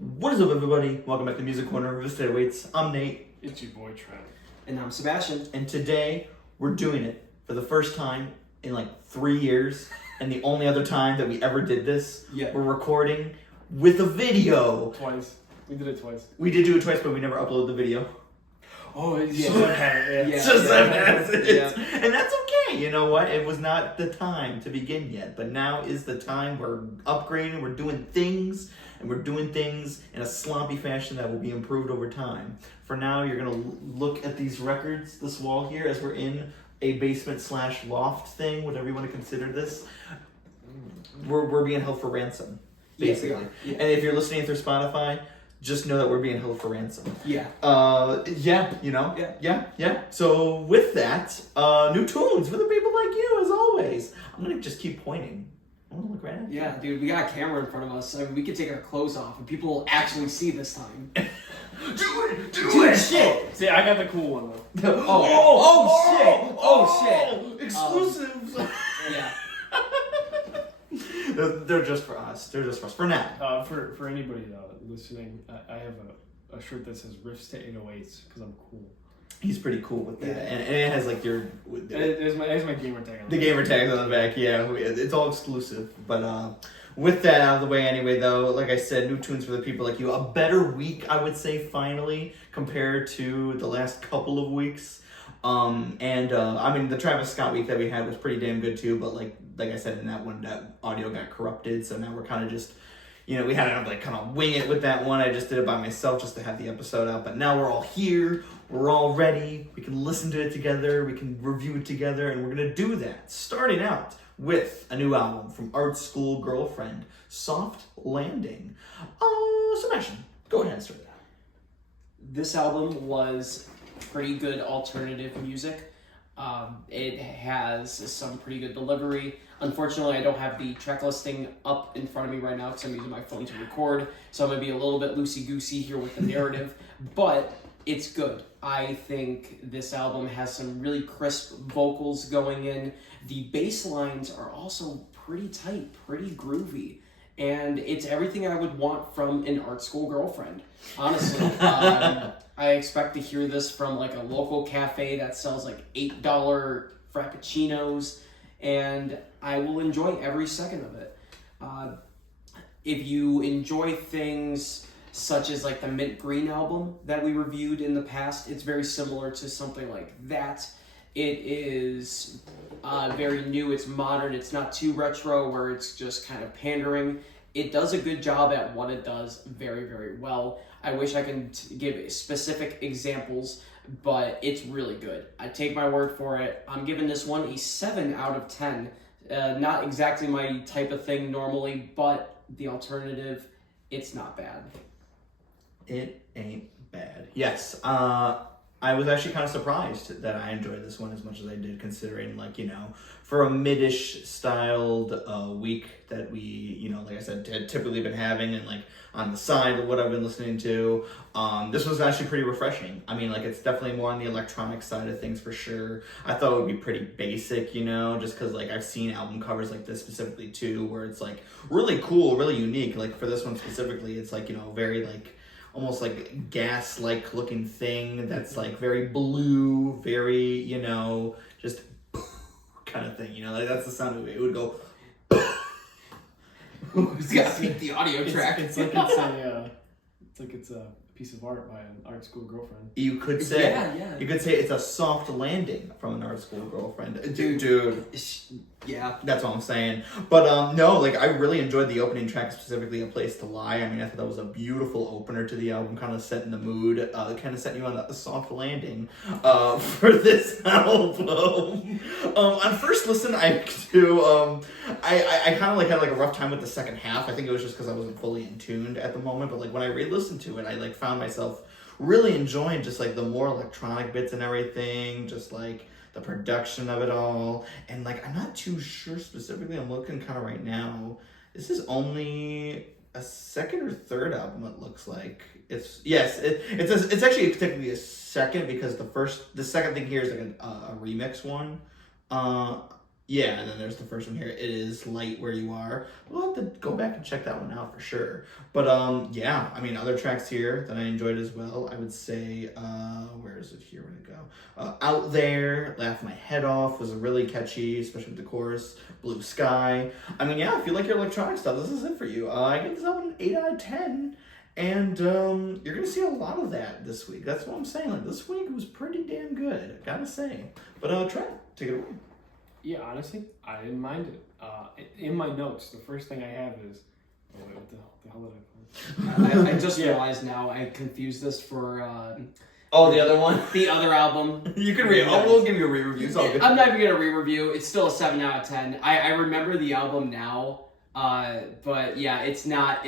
What is up, everybody? Welcome back to Music Corner. This day waits. I'm Nate. It's your boy Trent. And I'm Sebastian. And today, we're doing it for the first time in like 3 years. And the only other time that we ever did this, we're recording with a video. Twice. We did it twice. We did do it twice, but we never uploaded the video. Oh, yeah. And that's okay. You know what? It was not the time to begin yet. But now is the time. We're upgrading. We're doing things. And we're doing things in a sloppy fashion that will be improved over time. For now, you're going to look at these records, this wall here, as we're in a basement/loft thing, whatever you want to consider this. We're being held for ransom, basically. Yeah. And if you're listening through Spotify, just know that we're being held for ransom. Yeah. Yeah. So with that, new tunes for the people like you, as always. I'm going to just keep pointing. I'm going to look right at you. Yeah, dude, we got a camera in front of us. I mean, we can take our clothes off and people will actually see this time. Do it! Shit! See, I got the cool one, though. Oh, shit! Exclusives! Yeah. They're just for us. They're just for us. For now. For anybody listening, I have a shirt that says Riffs to 808s because I'm cool. He's pretty cool with that. Yeah. And it has like your... There's my gamer tag on the gamer tag's on the back, yeah. It's all exclusive. But with that out of the way anyway, though, like I said, new tunes for the people like you. A better week, I would say, finally, compared to the last couple of weeks. I mean, the Travis Scott week that we had was pretty damn good too, but like I said, in that one, that audio got corrupted, so now we're kind of just... we had to like kind of wing it with that one. I just did it by myself just to have the episode out. But now we're all here. We're all ready. We can listen to it together. We can review it together. And we're going to do that. Starting out with a new album from Art School Girlfriend, Soft Landing. Sebastian, go ahead and start that. This album was pretty good alternative music. It has some pretty good delivery. Unfortunately, I don't have the track listing up in front of me right now because I'm using my phone to record, so I'm going to be a little bit loosey-goosey here with the narrative, but it's good. I think this album has some really crisp vocals going in. The bass lines are also pretty tight, pretty groovy, and it's everything I would want from an Art School Girlfriend, honestly. I expect to hear this from like a local cafe that sells like $8 frappuccinos, and I will enjoy every second of it. If you enjoy things such as like the Mint Green album that we reviewed in the past, it's very similar to something like that. It is very new, it's modern, it's not too retro where it's just kind of pandering. It does a good job at what it does very, very well. I wish I could give specific examples, but it's really good. I take my word for it. I'm giving this one a 7 out of 10. Not exactly my type of thing normally, but the alternative, it's not bad. It ain't bad. Yes. I was actually kind of surprised that I enjoyed this one as much as I did, considering, like, for a mid-ish styled week that we, like I said, had typically been having, and like on the side of what I've been listening to, this was actually pretty refreshing. I mean, like, it's definitely more on the electronic side of things for sure. I thought it would be pretty basic, just because like I've seen album covers like this specifically too, where it's like really cool, really unique. Like for this one specifically, it's like, very like almost like gas-like looking thing that's like very blue, very, just kind of thing, like that's the sound of it. It would go. Who's got to beat the audio track? It's like it's a piece of art by an Art School Girlfriend. You could say, yeah. You could say it's a soft landing from an Art School Girlfriend, dude. Yeah, that's all I'm saying. But no, like I really enjoyed the opening track, specifically "A Place to Lie." I mean, I thought that was a beautiful opener to the album, kind of setting the mood, kind of setting you on a soft landing for this album. On first listen, I kind of like had like a rough time with the second half. I think it was just because I wasn't fully in tuned at the moment. But like when I re-listened to it, I like found myself really enjoying just like the more electronic bits and everything, just like the production of it all. And like I'm not too sure specifically, I'm looking kind of right now, this is only a second or third album, it looks like. It's actually technically a second, because the second thing here is like a remix one. Yeah, and then there's the first one here. It is Light Where You Are. We'll have to go back and check that one out for sure. But yeah, I mean, other tracks here that I enjoyed as well. I would say, where is it here? Where'd it go? Out There, Laugh My Head Off was really catchy, especially with the chorus. Blue Sky. I mean, yeah, if you like your electronic stuff, this is it for you. I give this album an 8 out of 10. And you're going to see a lot of that this week. That's what I'm saying. Like, this week was pretty damn good, I gotta say. But Trent, take it away. Yeah, honestly, I didn't mind it. In my notes, the first thing I have is, oh wait, what the hell did I put? I just realized now I confused this for Oh, the other one? the other album. You can read. Oh, we'll give you a re-review. It's all good. I'm not even gonna re-review. It's still a 7 out of 10. I remember the album now, but yeah, it's not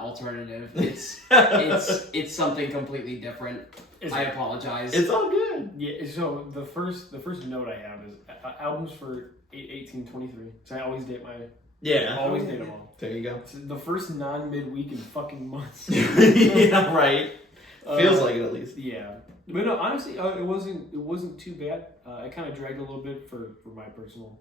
alternative. It's something completely different. I apologize. It's all good. Yeah. So the first note I have is albums for 1823. So I always date my. Yeah. Always date them all. There you go. It's the first non-midweek in fucking months. Yeah, right. Feels like it at least. Yeah. But no, honestly, it wasn't too bad. It kind of dragged a little bit for my personal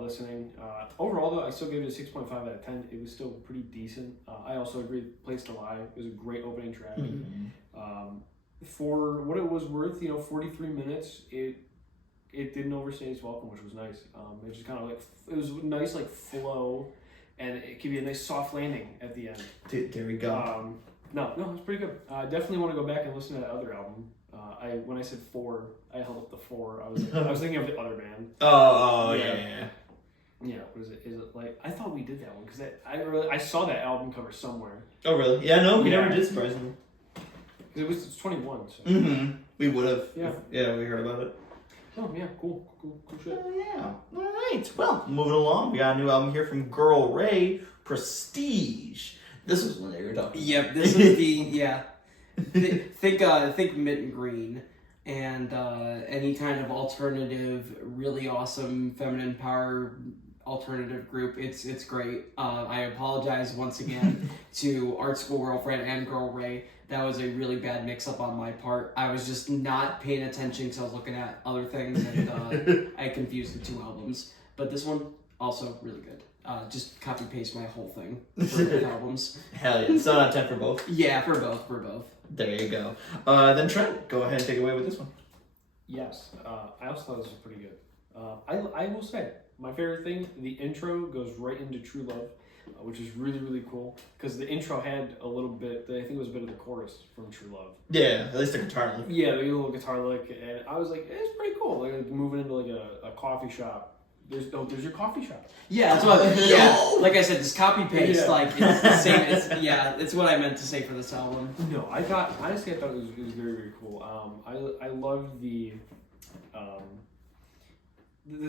listening. Overall, though, I still gave it a 6.5 out of 10. It was still pretty decent. I also agree Place to Lie. It was a great opening track. Mm-hmm. For what it was worth, 43 minutes, it didn't overstay its welcome, which was nice. It just kind of like, it was nice like flow, and it gave you a nice soft landing at the end. There we go. No, it's pretty good. I definitely want to go back and listen to that other album. When I said 4, I held up the 4. I was thinking of the other band. Oh yeah. Yeah, what is it? Is it like, I thought we did that one because I saw that album cover somewhere. Oh really? Yeah, no, we never did, surprisingly. It's 21. So. Mm-hmm. We would have. Yeah, we heard about it. Oh yeah, cool shit. Oh yeah. All right. Well, moving along, we got a new album here from Girl Ray, Prestige. This was one that you were talking about. Yep, this is the think Mint and Green and any kind of alternative, really awesome feminine power alternative group. It's great. I apologize once again to Art School Girlfriend and Girl Ray. That was a really bad mix-up on my part. I was just not paying attention because I was looking at other things, and I confused the two albums. But this one, also really good. Just copy-paste my whole thing for both albums. Hell yeah. 7 out of 10 for both? Yeah, for both. There you go. Then Trent, go ahead and take it away with this one. Yes. I also thought this was pretty good. I will say, my favorite thing, the intro goes right into True Love, which is really, really cool. Because the intro had a little bit, I think it was a bit of the chorus from True Love. Yeah, at least the guitar lick. Yeah, a little guitar lick. And I was like, it's pretty cool. Like moving into like a coffee shop. There's your coffee shop. Yeah, that's what. Like I said, just copy paste. Like it's the same. It's what I meant to say for this album. No, I thought it was very, very cool. I love the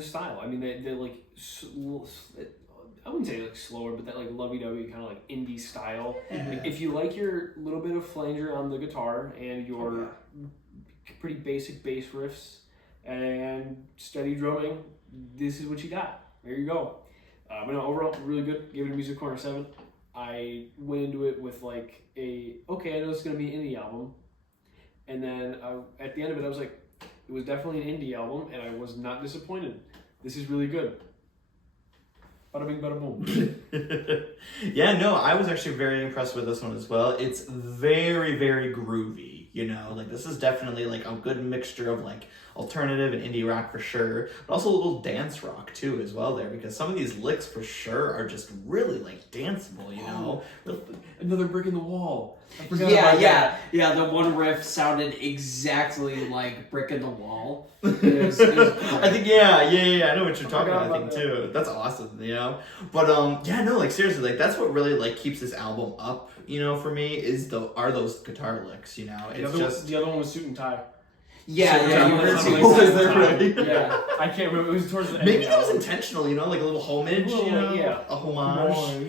style. I mean, they like I wouldn't say like slower, but that like lovey-dovey kind of like indie style. Yeah. Like, if you like your little bit of flanger on the guitar and your pretty basic bass riffs and steady drumming, this is what you got. There you go. But no, overall, really good. Gave it a Music Corner 7. I went into it with like I know it's going to be an indie album. And then at the end of it, I was like, it was definitely an indie album, and I was not disappointed. This is really good. Bada bing, bada boom. Yeah, no, I was actually very impressed with this one as well. It's very, very groovy. Like this is definitely like a good mixture of like alternative and indie rock for sure, but also a little dance rock too as well there, because some of these licks for sure are just really like danceable, Another brick in the wall. I forgot Yeah. about that. Yeah. The one riff sounded exactly like Brick in the Wall. I think yeah, I know what you're talking about. I think too. That's awesome, But like seriously, like that's what really like keeps this album up, for me are those guitar licks, It's the other one was Suit and Tie. Yeah, you heard Suit Was and there Tie. really? Yeah, I can't remember. It was towards the end. Maybe that was intentional, like a little homage, Yeah. a homage.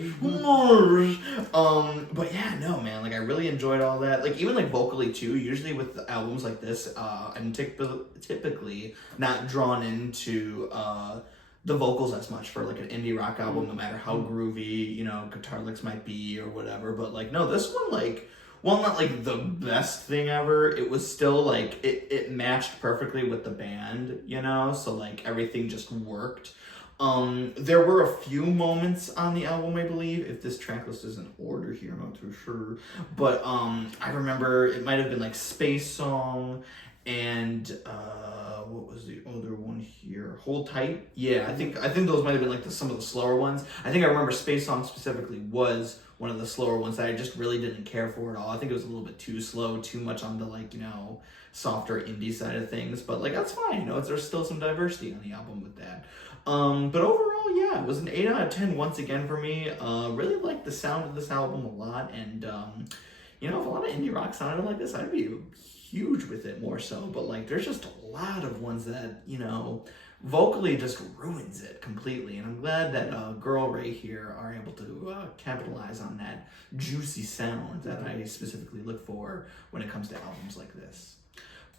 But yeah, no, man, like I really enjoyed all that. Like even like vocally too. Usually with albums like this, I'm typically not drawn into the vocals as much for like an indie rock album, no matter how groovy guitar licks might be or whatever. But like no, this one like well, not like the best thing ever. It was still like it matched perfectly with the band, you know. So like everything just worked. There were a few moments on the album, I believe. If this track list is in order here, I'm not too sure. But I remember it might have been like Space Song and what was the other one here? Hold Tight. Yeah, I think those might have been like some of the slower ones. I think I remember Space Song specifically was one of the slower ones that I just really didn't care for at all. I think it was a little bit too slow, too much on the like, you know, softer indie side of things. But like that's fine, you know, there's still some diversity on the album with that. But overall, yeah, it was an 8 out of 10 once again for me. Really liked the sound of this album a lot, and you know, if a lot of indie rock sounded like this, I'd be huge with it more so. But like, there's just a lot of ones that, you know, vocally just ruins it completely, and I'm glad that Girl Ray here are able to capitalize on that juicy sound that I specifically look for when it comes to albums like this.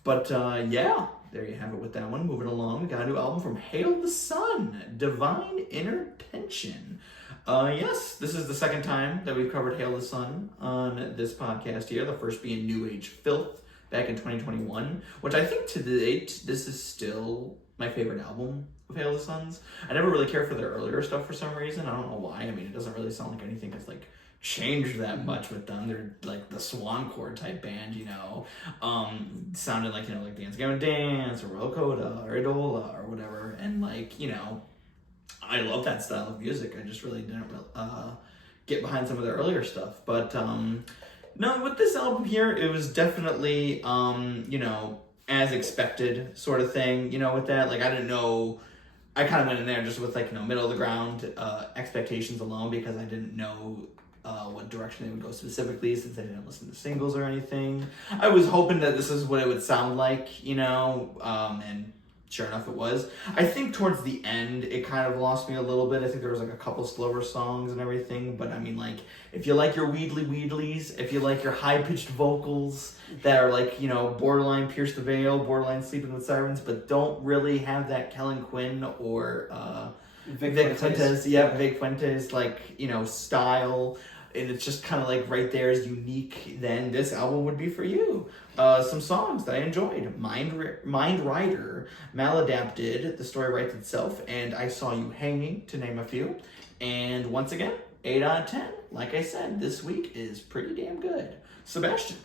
But yeah, there you have it with that one. Moving along, we got a new album from Hail the Sun, Divine Inner Tension. Yes, this is the second time that we've covered Hail the Sun on this podcast here, the first being New Age Filth back in 2021, which I think to date, this is still my favorite album of Hail the Sun's. I never really cared for their earlier stuff for some reason. I don't know why. I mean, it doesn't really sound like anything that's like changed that much with them. They're like the Swancore type band, you know, sounded like, you know, like Dance Gavin Dance or Royal Coda or Idola or whatever, and like, you know, I love that style of music. I just really didn't get behind some of their earlier stuff, but no, with this album here, it was definitely you know, as expected sort of thing, you know, with that. Like, I didn't know, I kind of went in there just with like, you know, middle of the ground expectations alone, because I didn't know what direction they would go specifically, since I didn't listen to singles or anything. I was hoping that this is what it would sound like, you know, and sure enough it was. I think towards the end it kind of lost me a little bit. I think there was like a couple slower songs and everything, but I mean, like, if you like your Weedlies, if you like your high-pitched vocals that are like, you know, borderline Pierce the Veil, borderline Sleeping with Sirens, but don't really have that Kellen Quinn or Vic Fuentes, Vic Fuentes, like, you know, style, and it's just kind of like right there is unique, then this album would be for you. Some songs that I enjoyed: Mind Rider, Maladapted, The Story Writes Itself, and I Saw You Hanging, to name a few. And once again, 8 out of 10. Like I said, this week is pretty damn good. Sebastian,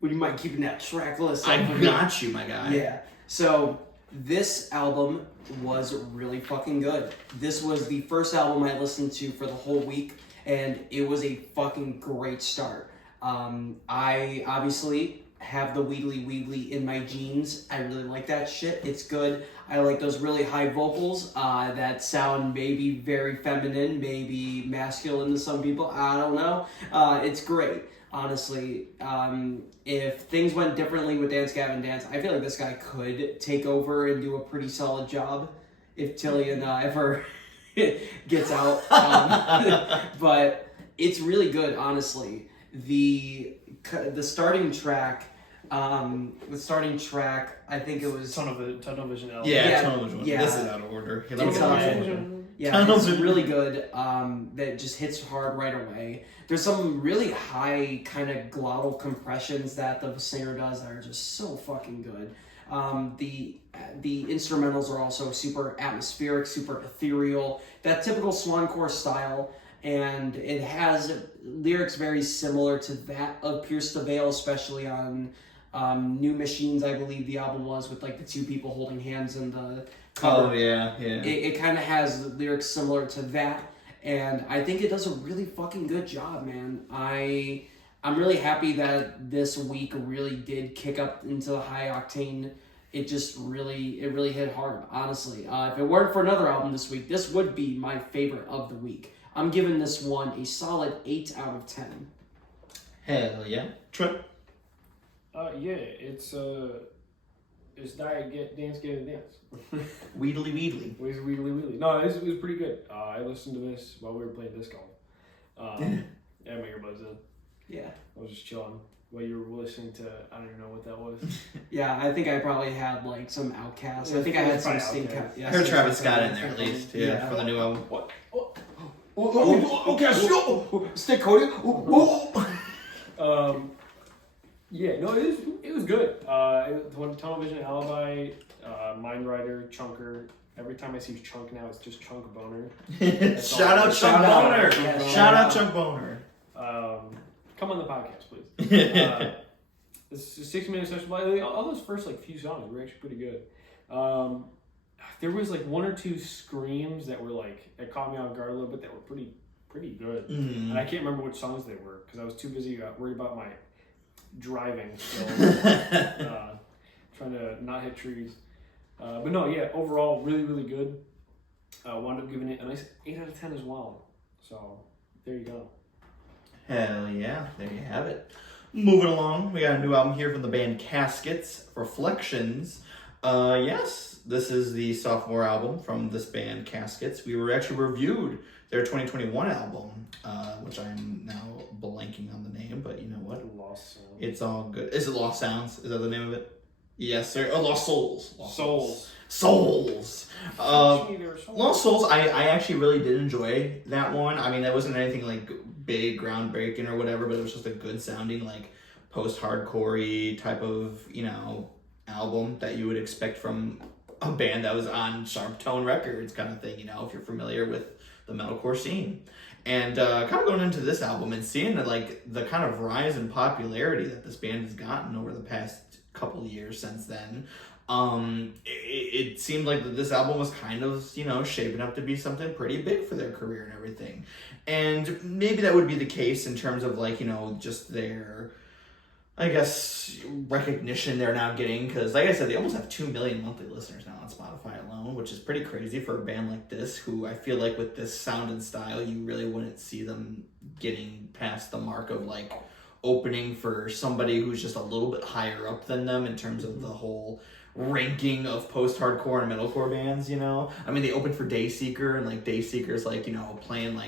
Would you mind keeping that track list? I got you, my guy. Yeah. So this album was really fucking good. This was the first album I listened to for the whole week, and it was a fucking great start. I obviously have the Weedly in my jeans. I really like that shit. It's good. I like those really high vocals that sound maybe very feminine, maybe masculine to some people. I don't know. It's great. Honestly, if things went differently with Dance Gavin Dance, I feel like this guy could take over and do a pretty solid job if Tillian ever gets out. But it's really good, honestly. The starting track, I think it was Tunnel Vision album. Yeah, Tunnel Vision. Yeah. This is out of order. It's really good. That just hits hard right away. There's some really high kind of glottal compressions that the singer does that are just so fucking good. The instrumentals are also super atmospheric, super ethereal, that typical Swancore style, and it has lyrics very similar to that of Pierce the Veil, especially on New Machines, I believe the album was, with like the two people holding hands in the cover. Oh yeah. It kind of has lyrics similar to that, and I think it does a really fucking good job, man. I'm really happy that this week really did kick up into the high octane. It just really hit hard, honestly. If it weren't for another album this week, this would be my favorite of the week. I'm giving this one a solid 8 out of 10. Hell yeah. Trip. Yeah, it's Dance Gavin Dance. Weedly. It was Weedly. No, it was pretty good. I listened to this while we were playing disc golf. Yeah, my earbuds in. Yeah. I was just chilling while you were listening to, I don't even know what that was. Yeah, I think I probably had like some Outcast. I think I had some Stink. I heard Travis Scott in there at least, for the new album. What? Okay, Stick Cody. Yeah, no, it was good. Tunnel Vision, Alibi, Mind Rider, Chunker. Every time I see Chunk now, it's just Chunk Boner. Shout out Chunk Boner. Yes. Shout out Chunk Boner. Come on the podcast, please. It's a 6-minute session. All those first few songs were actually pretty good. There was one or two screams that were it caught me off guard a little bit that were pretty good. And I can't remember which songs they were because I was too busy worried about my driving skills, trying to not hit trees. But no, yeah, overall really really good. Wound up giving it a nice 8 out of 10 as well. So there you go. Hell yeah, there you have it. Moving along, we got a new album here from the band Caskets, Reflections. Yes, this is the sophomore album from this band Caskets. We were actually reviewed their 2021 album, which I'm now blanking on the name, but you know what? Lost Sounds. It's all good. Is it Lost Sounds? Is that the name of it? Yes, sir. Oh, Lost Souls. Souls. Lost Souls, I actually really did enjoy that one. I mean, that wasn't anything big, groundbreaking or whatever, but it was just a good sounding, post-hardcore-y type of, album that you would expect from a band that was on Sharp Tone Records kind of thing, if you're familiar with the metalcore scene. And kind of going into this album and seeing the kind of rise in popularity that this band has gotten over the past couple of years since then, it seemed like that this album was kind of, shaping up to be something pretty big for their career and everything. And maybe that would be the case in terms of just their, I guess, recognition they're now getting. Because like I said, they almost have 2 million monthly listeners now on Spotify alone, which is pretty crazy for a band like this, who I feel like with this sound and style, you really wouldn't see them getting past the mark of opening for somebody who's just a little bit higher up than them in terms of the whole ranking of post-hardcore and metalcore bands, I mean, they opened for Dayseeker, and Dayseeker's playing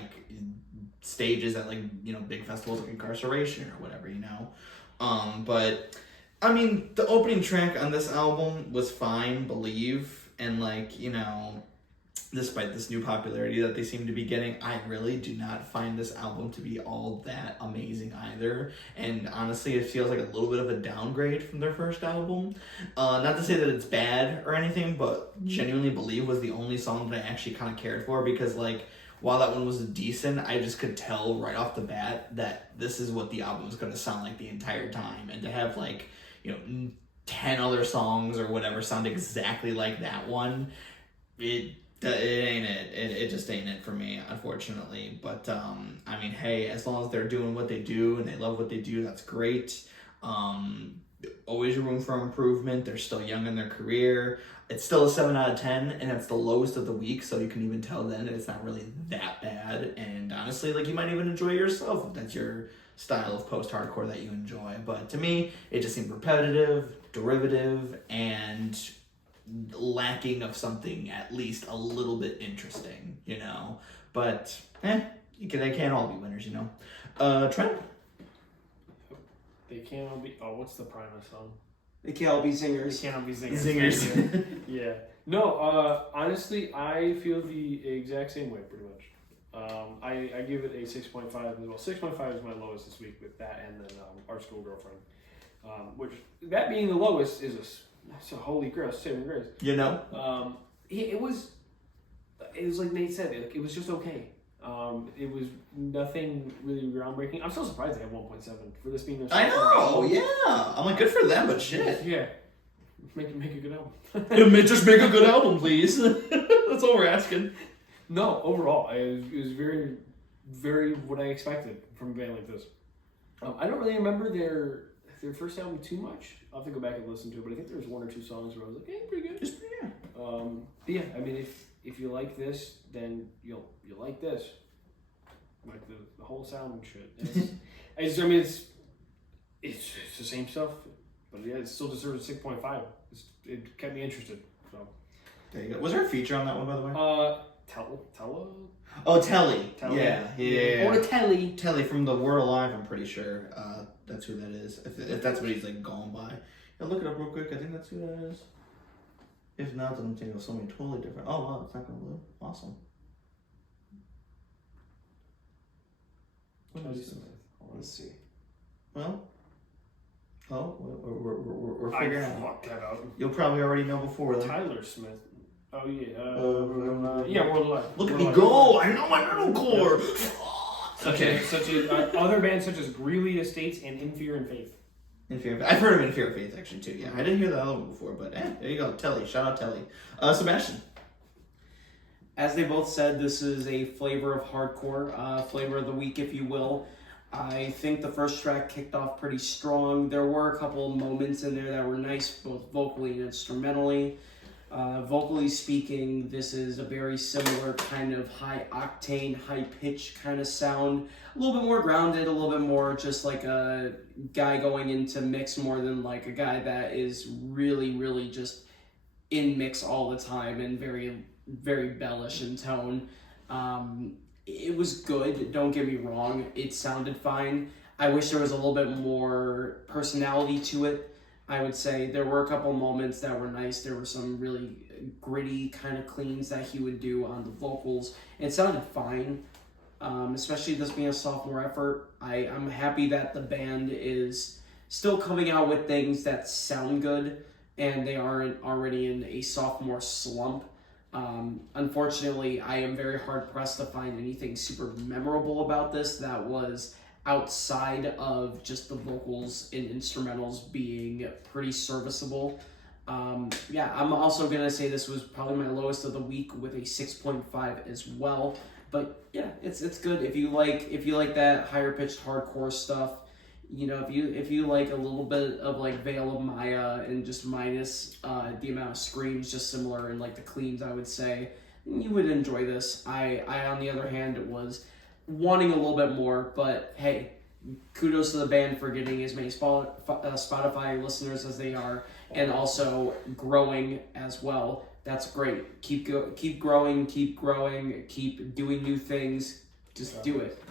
stages at big festivals like Incarceration or whatever, but I mean, the opening track on this album was fine, Believe, and despite this new popularity that they seem to be getting, I really do not find this album to be all that amazing either. And honestly, it feels like a little bit of a downgrade from their first album. Not to say that it's bad or anything, but genuinely Believe was the only song that I actually kind of cared for, because while that one was decent, I just could tell right off the bat that this is what the album is going to sound like the entire time. And to have 10 other songs or whatever sound exactly like that one, it ain't it. It just ain't it for me, unfortunately. But I mean, hey, as long as they're doing what they do and they love what they do, that's great. Always room for improvement. They're still young in their career. It's still a 7 out of 10, and it's the lowest of the week, so you can even tell then that it's not really that bad. And honestly, you might even enjoy it yourself if that's your style of post-hardcore that you enjoy. But to me, it just seemed repetitive, derivative, and lacking of something at least a little bit interesting, But, they can't all be winners, Trent? They can't all be... Oh, what's the Primus song? They can't all be zingers. They can't all be zingers. Zingers. Yeah. No, honestly, I feel the exact same way, pretty much. I give it a 6.5 as well. 6.5 is my lowest this week with that and then Our School Girlfriend. Which, that being the lowest is a holy grail, saving grace. It was like Nate said, it was just okay. It was nothing really groundbreaking. I'm still surprised they have 1.7 for this being their I know, yeah. I'm good for them, but shit. Yeah. Make a good album. Just make a good album, please. That's all we're asking. No, overall, it was very, very what I expected from a band like this. I don't really remember their first album too much. I'll have to go back and listen to it, but I think there was 1 or 2 songs where I was like, hey, pretty good. Just pretty good. But yeah, I mean, if you like this, then you'll like this. The whole sound and shit. It's the same stuff, but yeah, it still deserves a 6.5. It kept me interested. So there you go. Was there a feature on that one, by the way? Tella? Oh, Telly. Telly. Yeah. Or Telly. Telly from The Word Alive, I'm pretty sure. That's who that is. If that's what he's going by. Yeah, look it up real quick. I think that's who that is. If not, then I'm thinking of something totally different. Oh, wow, it's not going to load. Awesome. Let's see. Well, we're I figuring out. fucked that up. You'll probably already know before then. Tyler Smith. Oh yeah. Yeah, World Alive. Look at World me Alive. go! I know my metalcore! Okay. Such as other bands such as Greeley Estates and In Fear and Faith. I've heard of In Fear of Faith actually too. Yeah, I didn't hear the other one before, but there you go. Telly, shout out Telly. Sebastian. As they both said, this is a flavor of hardcore, flavor of the week, if you will. I think the first track kicked off pretty strong. There were a couple of moments in there that were nice, both vocally and instrumentally. Vocally speaking, this is a very similar kind of high octane, high pitch kind of sound. A little bit more grounded, a little bit more just like a guy going into mix more than like a guy that is really, really just in mix all the time and very, very bellish in tone. It was good, don't get me wrong. It sounded fine. I wish there was a little bit more personality to it. I would say there were a couple moments that were nice. There were some really gritty kind of cleans that he would do on the vocals. It sounded fine, especially this being a sophomore effort. I'm happy that the band is still coming out with things that sound good and they aren't already in a sophomore slump. Unfortunately, I am very hard pressed to find anything super memorable about this that was outside of just the vocals and instrumentals being pretty serviceable. I'm also gonna say this was probably my lowest of the week with a 6.5 as well. But yeah, it's good if you like that higher pitched hardcore stuff. You know, if you like a little bit of like Veil of Maya and just minus the amount of screams, just similar in like the cleans, I would say you would enjoy this. I on the other hand was wanting a little bit more, but hey, kudos to the band for getting as many Spotify listeners as they are, and also growing as well. That's great. Keep growing, keep doing new things. Just do it.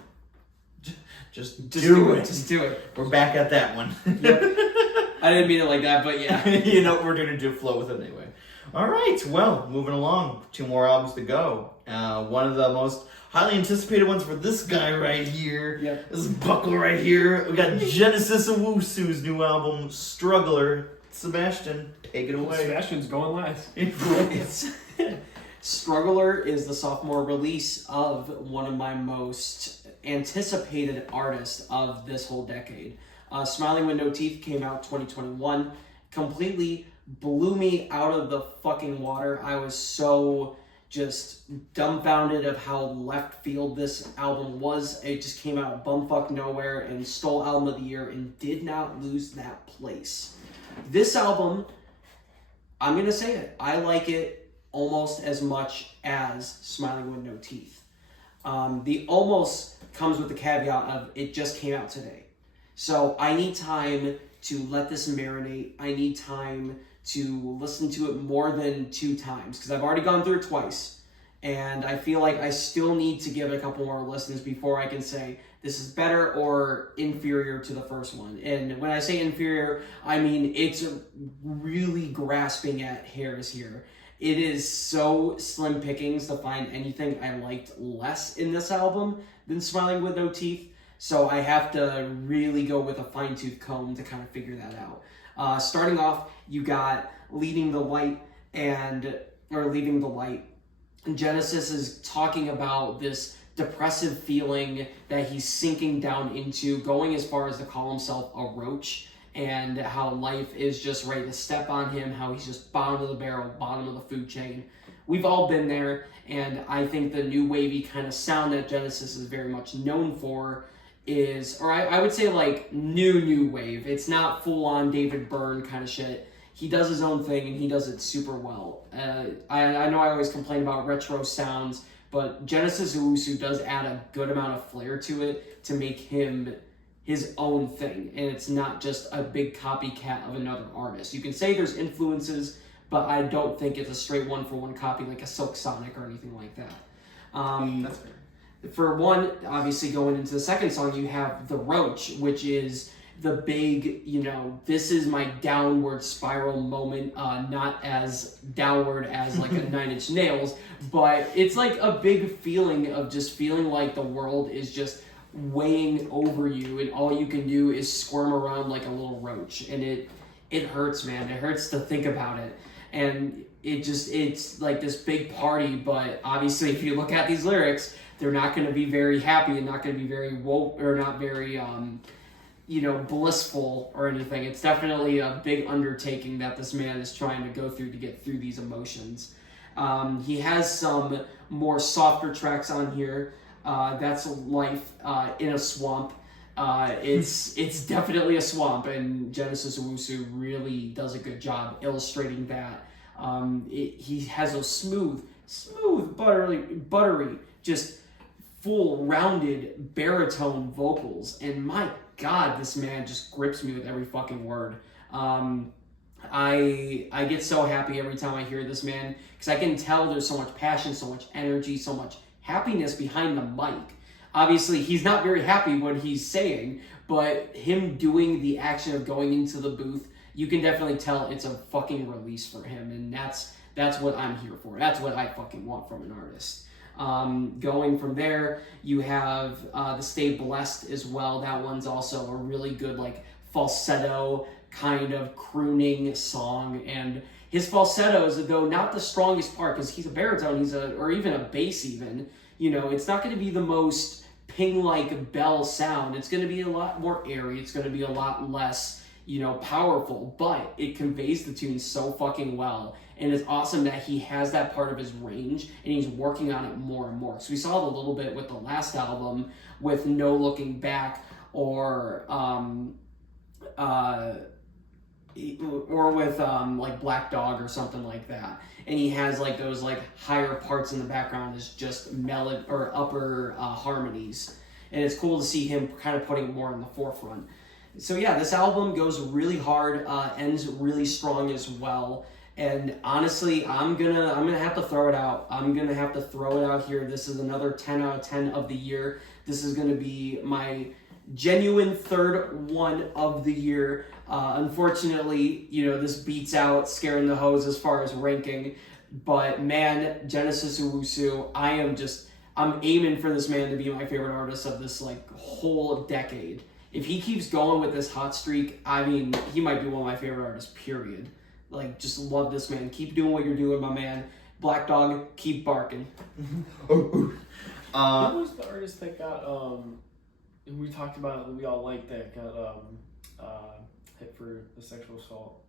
Just do it. Just do it. We're back at that one. Yep. I didn't mean it like that, but yeah. You know what we're gonna do, flow with it anyway. All right, well, moving along. 2 more albums to go. One of the most highly anticipated ones for this guy right here. Yep. This buckle right here. We got Genesis Owusu's new album, Struggler. Sebastian, take it away. Sebastian's going last. Struggler is the sophomore release of one of my most anticipated artists of this whole decade. Smiling with No Teeth came out 2021. Completely blew me out of the fucking water. I was so just dumbfounded of how left field this album was. It just came out bumfuck nowhere and stole album of the year and did not lose that place. This album, I'm gonna say it, I like it almost as much as Smiling with No Teeth. The almost comes with the caveat of it just came out today. So I need time to let this marinate. I need time to listen to it more than 2 times because I've already gone through it twice. And I feel like I still need to give it a couple more listens before I can say this is better or inferior to the first one. And when I say inferior, I mean it's really grasping at hairs here. It is so slim pickings to find anything I liked less in this album than Smiling with No Teeth. So I have to really go with a fine-tooth comb to kind of figure that out. Starting off, you got Leaving the Light. Genesis is talking about this depressive feeling that he's sinking down into, going as far as to call himself a roach, and how life is just ready to step on him, how he's just bottom of the barrel, bottom of the food chain. We've all been there, and I think the new wavy kind of sound that Genesis is very much known for is, or I would say like new wave. It's not full-on David Byrne kind of shit. He does his own thing, and he does it super well. I know I always complain about retro sounds, but Genesis Owusu does add a good amount of flair to it to make him his own thing, and it's not just a big copycat of another artist. You can say there's influences, but I don't think it's a straight one-for-one copy like a Silk Sonic or anything like that. That's fair. For one, obviously going into the second song, you have The Roach, which is the big, this is my downward spiral moment, not as downward as like a 9 Inch Nails, but it's like a big feeling of just feeling like the world is just weighing over you, and all you can do is squirm around like a little roach, and it hurts, man. It hurts to think about it, and it's like this big party. But obviously, if you look at these lyrics, they're not going to be very happy and not going to be very woke or not very blissful or anything. It's definitely a big undertaking that this man is trying to go through to get through these emotions. He has some more softer tracks on here. That's Life in a Swamp. It's definitely a swamp, and Genesis Owusu really does a good job illustrating that. He has a smooth, buttery, just full, rounded baritone vocals, and my God, this man just grips me with every fucking word. I get so happy every time I hear this man, because I can tell there's so much passion, so much energy, so much happiness behind the mic. Obviously, he's not very happy what he's saying, but him doing the action of going into the booth, you can definitely tell it's a fucking release for him, and that's what I'm here for. That's what I fucking want from an artist. Going from there, you have the Stay Blessed as well. That one's also a really good, like, falsetto kind of crooning song, and his falsettos, though not the strongest part, because he's a baritone, or even a bass even, it's not going to be the most ping-like bell sound. It's going to be a lot more airy. It's going to be a lot less, powerful, but it conveys the tune so fucking well. And it's awesome that he has that part of his range, and he's working on it more and more. So we saw it a little bit with the last album with No Looking Back, or with like Black Dog or something like that. And he has like those like higher parts in the background as just melody or upper harmonies. And it's cool to see him kind of putting more in the forefront. So yeah, this album goes really hard, ends really strong as well. And honestly, I'm gonna have to throw it out. I'm gonna have to throw it out here. This is another 10 out of 10 of the year. This is gonna be my genuine third one of the year. Unfortunately, this beats out Scaring the Hose as far as ranking. But man, Genesis Owusu, I'm aiming for this man to be my favorite artist of this like whole decade. If he keeps going with this hot streak, I mean, he might be one of my favorite artists, period. Like, just love this man. Keep doing what you're doing, my man. Black Dog, keep barking. Who was the artist that got, we talked about, that we all liked, that got hit for the sexual assault?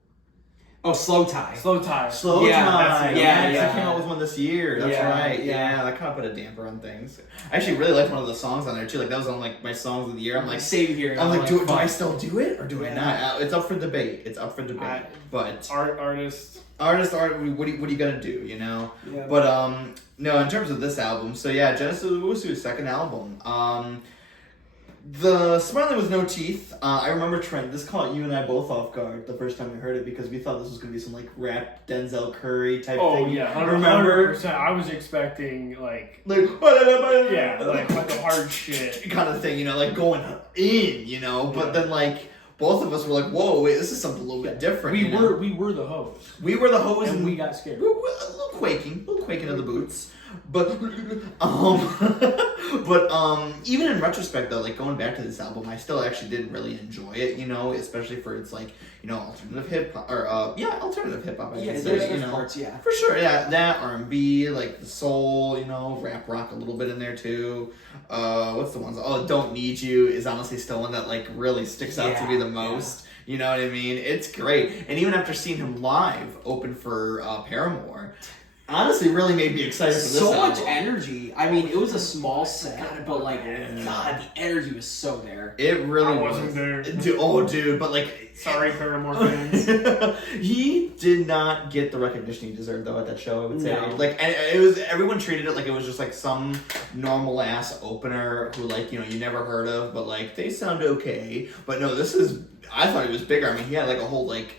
Oh, Slow Tie. Slow Yeah, Tie. yeah. That came out with one this year. That's right. Yeah, that kind of put a damper on things. I actually really liked one of the songs on there too. Like, that was on like my songs of the year. I'm like, same here. I'm like, do I still do it or do I not? It's up for debate. But artist. What are you gonna do? Yeah. But no, in terms of this album, so yeah, Genesis Owusu's second album. The Smiling with No Teeth, I remember Trent, this caught you and I both off guard the first time we heard it, because we thought this was going to be some, like, rap Denzel Curry type thing. Oh, yeah, 100%. I was expecting, like like the hard shit kind of thing, like, going in, but then, like, both of us were like, whoa, wait, this is something a little bit different. We were the hoes. We were the hoes, and we got scared. We were a little quaking in the boots. But even in retrospect though, like going back to this album, I still actually did really enjoy it, especially for its like, alternative hip hop or alternative hip hop. Yeah, there's parts, yeah. For sure, yeah, that R&B, like the soul, rap rock a little bit in there too. What's the ones? Oh, Don't Need You is honestly still one that like really sticks out to me the most. You know what I mean? It's great. And even after seeing him live open for Paramore, honestly really made me excited for this so album. much energy. I mean, it was a small set, but like, God, the energy was so there. It really wasn't there. Dude, but like... Sorry, Paramore fans. He did not get the recognition he deserved, though, at that show, I would say. No. Like, and it was... Everyone treated it like it was just, like, some normal-ass opener who, like, you never heard of, but, like, they sound okay. But no, this is... I thought he was bigger. I mean, he had, like, a whole, like...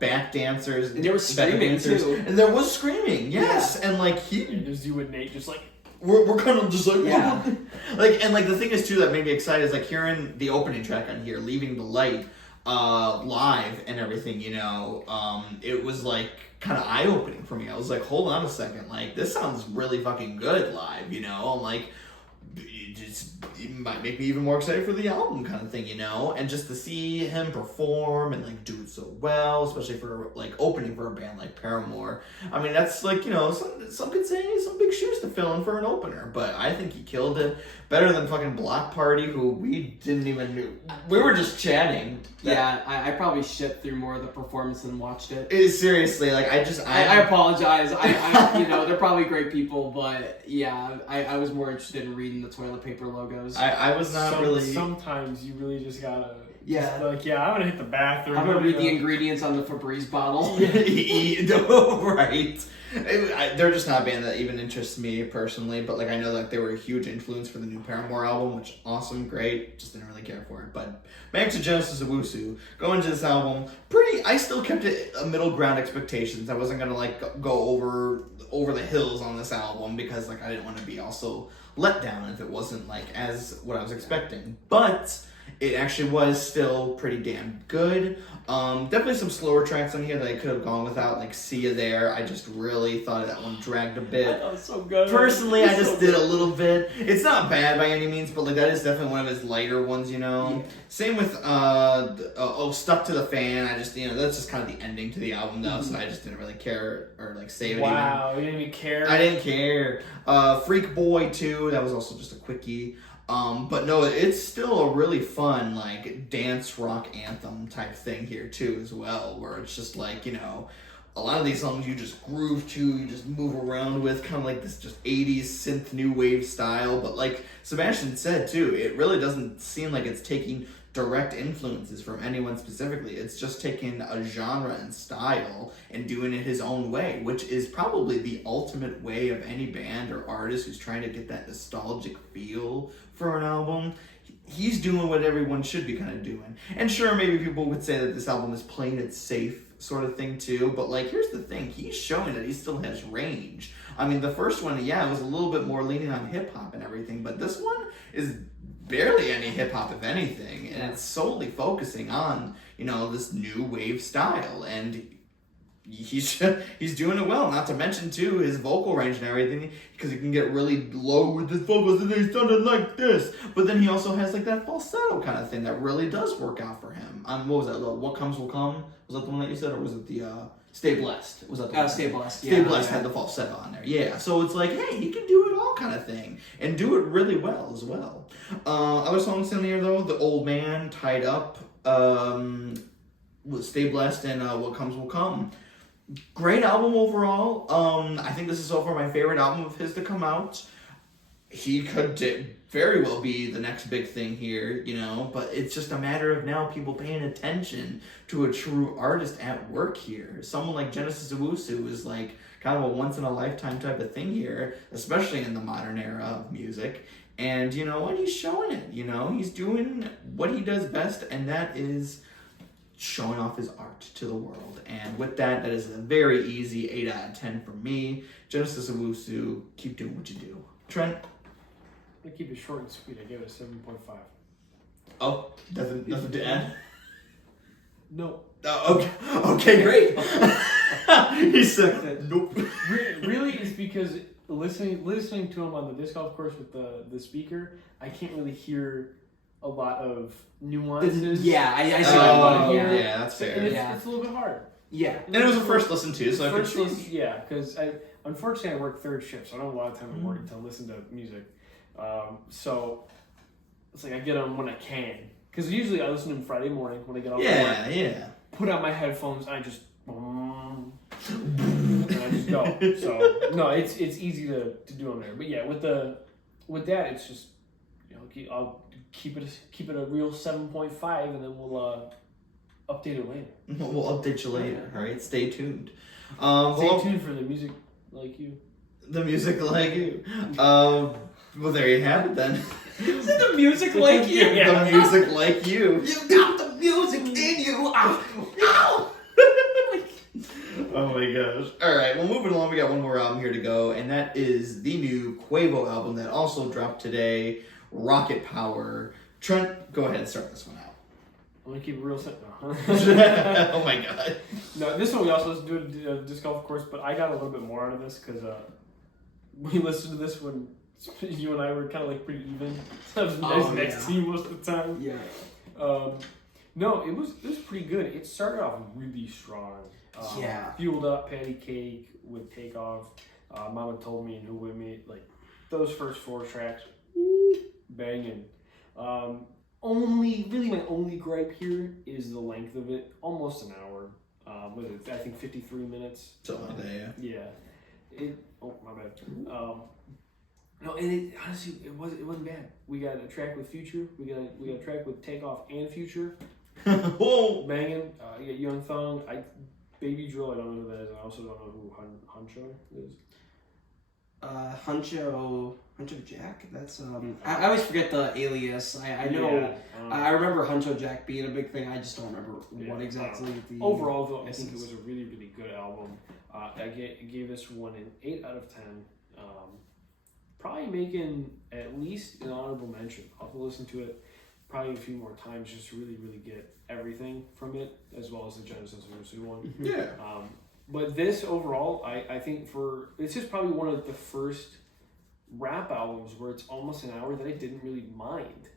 back dancers. And there was screaming, too. And there was screaming, yes. Yeah. And, like, And just you and Nate just, like... We're kind of just like... Yeah. Like, and, like, the thing is, too, that made me excited is, like, hearing the opening track on here, Leaving the Light, live and everything, it was, like, kind of eye-opening for me. I was like, hold on a second. Like, this sounds really fucking good live, I'm like... it might make me even more excited for the album kind of thing, you know? And just to see him perform and like do it so well, especially for like opening for a band like Paramore. I mean, that's like, you know, some could say some big shoes to fill in for an opener, but I think he killed it. Better than fucking Block Party, who we didn't even know. We were just chatting. Yeah, I probably shipped through more of the performance than watched it. Seriously, like I apologize. I you know, they're probably great people, but yeah, I was more interested in reading the toilet paper logos. I was not really. Sometimes you really just gotta. Yeah. Just like, I'm gonna hit the bathroom. I'm gonna read the ingredients on the Febreze bottle. Right. They're just not a band that even interests me personally, but like I know that they were a huge influence for the new Paramore album, which awesome, great. Just didn't really care for it. But back to Genesis Owusu. Going into this album, I still kept it a middle ground expectations. I wasn't gonna like go over the hills on this album because like I didn't want to be also let down if it wasn't like as what I was expecting. But it actually was still pretty damn good. Definitely some slower tracks on here that I could have gone without, like See Ya There. I just really thought that one dragged a bit. I thought it was so good. Personally, I just did a little bit. It's not bad by any means, but like that is definitely one of his lighter ones, you know. Yeah. Same with Stuck to the Fan. I just, you know, that's just kind of the ending to the album though, so I just didn't really care or like save it. Wow, you didn't even care. I didn't care. Freak Boy too. That was also just a quickie. But no, it's still a really fun, like, dance rock anthem type thing here, too, as well, where it's just like, you know, a lot of these songs you just groove to, you just move around with, kind of like this just 80s synth new wave style, but like Sebastian said, too, it really doesn't seem like it's taking direct influences from anyone specifically. It's just taking a genre and style and doing it his own way, which is probably the ultimate way of any band or artist who's trying to get that nostalgic feel for an album. He's doing what everyone should be kind of doing. And sure, maybe people would say that this album is playing it safe sort of thing too, but like here's the thing, he's showing that he still has range. I mean, the first one, yeah, it was a little bit more leaning on hip-hop and everything, but this one is barely any hip-hop, if anything, and it's solely focusing on, you know, this new wave style, and he's doing it well, not to mention, too, his vocal range and everything, because he can get really low with his vocals, and they sounded like this, but then he also has, like, that falsetto kind of thing that really does work out for him. What was that, What Comes Will Come? Was that the one that you said, or was it the, Stay Blessed? Was that the one? Stay Blessed, yeah. Stay Blessed had the falsetto on there, yeah. So it's like, hey, he can do it all kind of thing, and do it really well as well. Other songs in here, though, The Old Man, Tied Up, Stay Blessed, and What Comes Will Come. Great album overall. I think this is so far my favorite album of his to come out. He could very well be the next big thing here, you know, but it's just a matter of now people paying attention to a true artist at work here. Someone like Genesis Owusu is like kind of a once-in-a-lifetime type of thing here, especially in the modern era of music. And you know what? He's showing it, you know? He's doing what he does best, and that is showing off his art to the world. And with that, that is a very easy 8 out of 10 for me. Genesis Owusu, keep doing what you do. Trent? I'm gonna keep it short and sweet. I gave it a 7.5. Oh, nothing to add? No. Okay, great. He said, nope. Really, it's because listening to him on the disc golf course with the speaker, I can't really hear a lot of nuances. Yeah, I see what you want to hear. Yeah, that's fair. And it's a little bit hard. Yeah. And it was a first listen too, so I could choose. Yeah, because unfortunately I work third shift, so I don't have a lot of time in the morning to listen to music. So it's like I get them when I can. Because usually I listen to them Friday morning when I get off work. Yeah. Put on my headphones and I just and I just go. So no, it's easy to do them there. But yeah, with that it's just, you know, I'll keep it a real 7.5, and then we'll update it later. We'll update you later. All right, stay tuned. Stay tuned for the music like you. The music like you. Well, there you have it then. Is it the music like you? Yeah. The music like you. You got the music in you. Ow! Ow! Oh my gosh. Alright, well, moving along, we got one more album here to go, and that is the new Quavo album that also dropped today, Rocket Power. Trent, go ahead and start this one out. I'm gonna keep it real simple. Oh my god. No, this one we also listened to a disc golf course, but I got a little bit more out of this because we listened to this when You and I were kind of like pretty even. I was next to you most of the time. Yeah. No, it was pretty good. It started off really strong. Fueled up Patty Cake with Takeoff. Mama Told Me and Who With Me. Like those first 4 tracks, banging. My only gripe here is the length of it. Almost an hour. Was it? I think 53 minutes. Something like that, yeah. Yeah. My bad. No, and it honestly it wasn't bad. We got a track with Future. We got a track with Takeoff and Future. Whoa! Banging. You got Young Thug. Baby Drill. I don't know who that is. I also don't know who Huncho is. Huncho Jack. That's I always forget the alias. I know. Yeah, I remember Huncho Jack being a big thing. I just don't remember what exactly the. Overall, though, I think it was a really, really good album. I gave this one an 8 out of 10. Probably making at least an honorable mention. I'll have to listen to it probably a few more times just to really, really get everything from it, as well as the Genesis Owusu one. Yeah. But this overall, I think this is probably one of the first rap albums where it's almost an hour that I didn't really mind.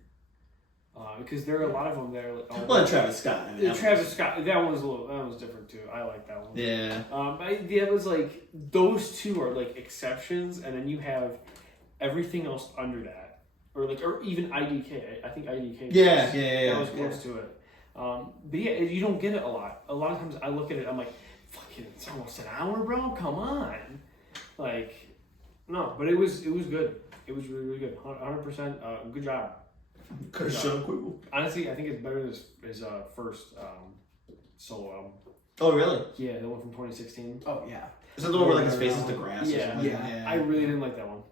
Because there are a lot of them that are like... Well, Travis Scott. I mean, Scott, that was different too. I like that one. Yeah. It was like, those two are like exceptions, and then you have everything else under that. Or even IDK. I think IDK that was close to it. But yeah, you don't get it a lot. A lot of times I look at it, I'm like, fucking, it's almost an hour, bro. Come on. Like, no, but it was good. It was really, really good. 100%. Good job. Could have shown Quavo. Honestly, I think it's better than his first solo album. Oh, really? Yeah, the one from 2016. Oh yeah. Is that the one where like his face is the grass? Yeah. Or yeah. I really didn't like that one.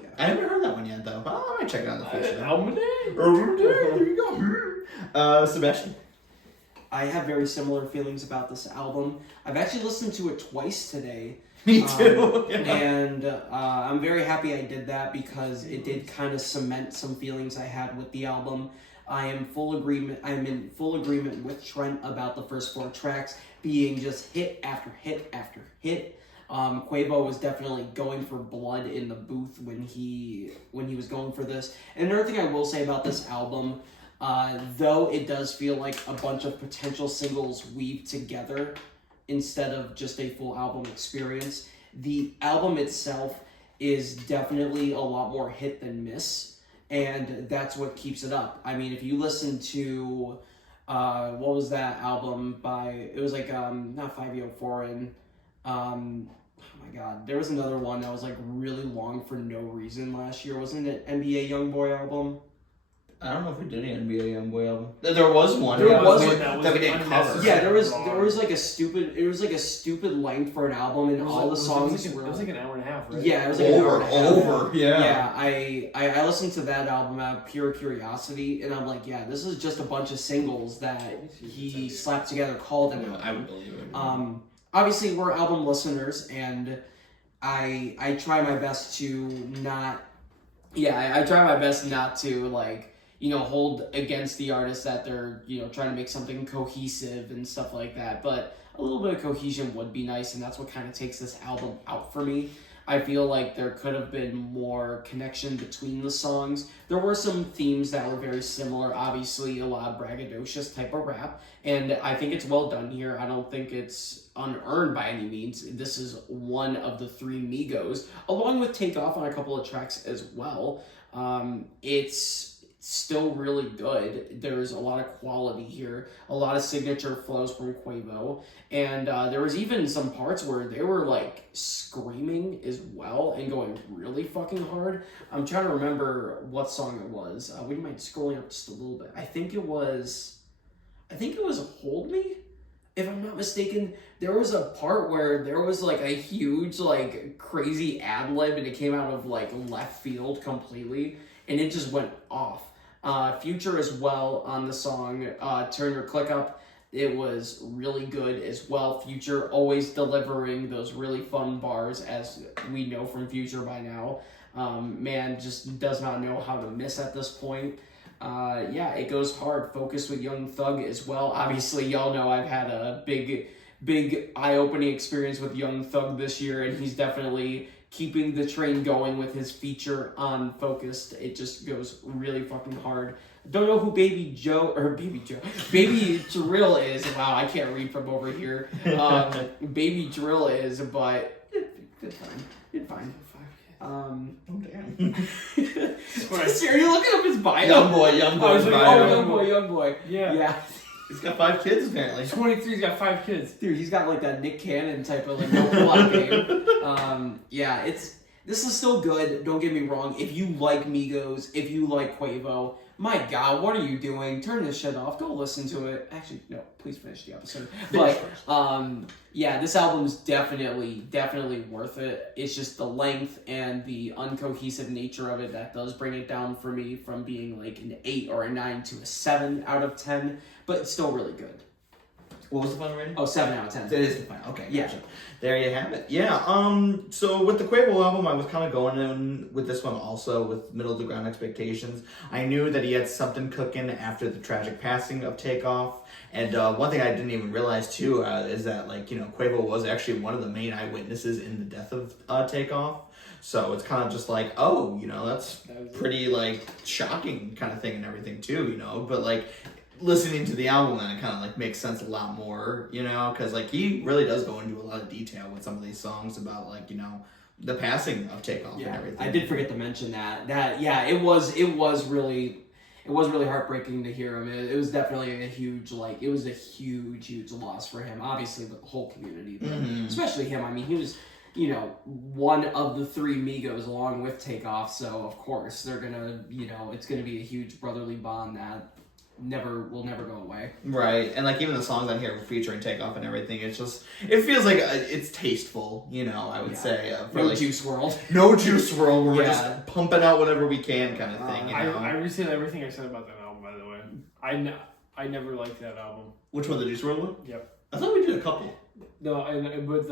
Yeah. I haven't heard that one yet, though. But I might check it out in the future. Album a day. There you go. Sebastian. I have very similar feelings about this album. I've actually listened to it twice today. Me too. And I'm very happy I did that because it did kind of cement some feelings I had with the album. I'm in full agreement with Trent about the first 4 tracks being just hit after hit after hit. Quavo was definitely going for blood in the booth when he was going for this. And another thing I will say about this album, though it does feel like a bunch of potential singles weaved together instead of just a full album experience, the album itself is definitely a lot more hit than miss, and that's what keeps it up. I mean, if you listen to what was that album by, it was like not 504 and oh my god, there was another one that was like really long for no reason last year. Wasn't it NBA Youngboy album? I don't know if we did an NBA Youngboy album. There was one. There was one that we didn't cover. Yeah, there was like a stupid length for an album, and all the songs were. It was like an hour and a half, right? Yeah, it was like an hour and a half. Over. Yeah, I listened to that album out of pure curiosity, and I'm like, yeah, this is just a bunch of singles that he slapped together called an album. I would believe it. Obviously, we're album listeners, and I try my best to not. Yeah, I try my best not to like, hold against the artist that they're, trying to make something cohesive and stuff like that. But a little bit of cohesion would be nice, and that's what kind of takes this album out for me. I feel like there could have been more connection between the songs. There were some themes that were very similar, obviously a lot of braggadocious type of rap, and I think it's well done here. I don't think it's unearned by any means. This is one of the 3 Migos, along with Takeoff on a couple of tracks as well. It's still really good. There's a lot of quality here, a lot of signature flows from Quavo, and there was even some parts where they were like screaming as well and going really fucking hard. I'm trying to remember what song it was. Would you mind scrolling up just a little bit? I think it was Hold Me, if I'm not mistaken. There was a part where there was like a huge like crazy ad lib, and it came out of like left field completely, and it just went off. Future as well on the song Turn Your Click Up. It was really good as well. Future always delivering those really fun bars, as we know from Future by now. Man just does not know how to miss at this point. It goes hard. Focus with Young Thug as well. Obviously, y'all know I've had a big eye-opening experience with Young Thug this year, and he's definitely keeping the train going with his feature on Focused. It just goes really fucking hard. Don't know who Baby Drill is. Wow, I can't read from over here. Baby Drill is, but good fine. Good fine. Oh damn! Are you looking up his bio? Young boy. I was like, Young boy. Yeah. He's got 5 kids apparently. 23's got 5 kids. Dude, he's got like that Nick Cannon type of like no plot game. Yeah, this is still good. Don't get me wrong. If you like Migos, if you like Quavo, my God, what are you doing? Turn this shit off. Go listen to it. Actually, no, please finish the episode. But yeah, this album's definitely worth it. It's just the length and the uncohesive nature of it that does bring it down for me from being like an 8 or a 9 to a 7 out of 10. But it's still really good. What was the final rating? Oh, 7 out of 10. That is the final. Okay, yeah. Gotcha. There you have it. Yeah. So with the Quavo album, I was kind of going in with this one also with middle to ground expectations. I knew that he had something cooking after the tragic passing of Takeoff. And one thing I didn't even realize too is that Quavo was actually one of the main eyewitnesses in the death of Takeoff. So it's kind of just like, oh, that's pretty like shocking kind of thing and everything too, But like listening to the album, then it kind of like makes sense a lot more, because like he really does go into a lot of detail with some of these songs about like the passing of Takeoff and everything. I did forget to mention that it was really heartbreaking to hear him. It was definitely a huge loss for him. Obviously, the whole community, but especially him. I mean, he was one of the 3 Migos along with Takeoff, so of course they're gonna it's gonna be a huge brotherly bond that will never go away. Right, and like even the songs on here featuring Takeoff and everything, it feels like it's tasteful, I would say. No like, Juice WRLD. No Juice WRLD, where we're just pumping out whatever we can kind of thing, I rescind everything I said about that album, by the way. I never liked that album. Which one, the Juice WRLD one? Yep. I thought we did a couple. No, but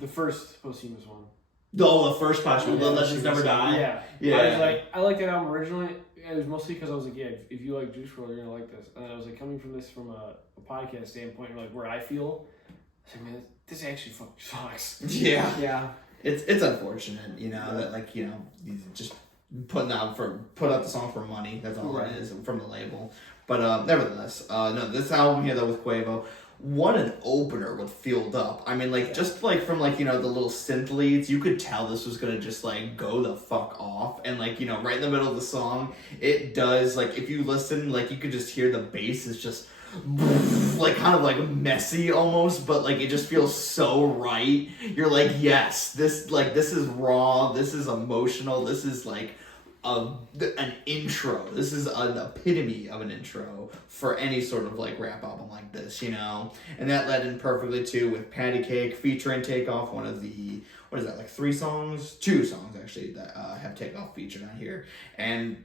the first posthumous one. The first posthumous one, Legends Never Die. Yeah. I liked that album originally. It was mostly because I was like, yeah, if you like Juice WRLD, you're gonna like this. And I was like, coming from a podcast standpoint, like where I feel, I was like, man, this actually fucking sucks. Yeah. It's unfortunate, that like he's just put out the song for money. That's all it is from the label. But nevertheless, no, this album here though with Quavo. What an opener with Fueled Up. I mean, like, just, like, from, like, the little synth leads, you could tell this was gonna just, like, go the fuck off. And, like, right in the middle of the song, it does, like, if you listen, like, you could just hear the bass is just, like, kind of, like, messy almost, but, like, it just feels so right. You're like, yes, this is raw, this is emotional, this is, like, an intro. This is an epitome of an intro for any sort of like rap album like this, and that led in perfectly too with Patty Cake featuring Takeoff, one of the like 2 songs actually that have Takeoff featured on here, and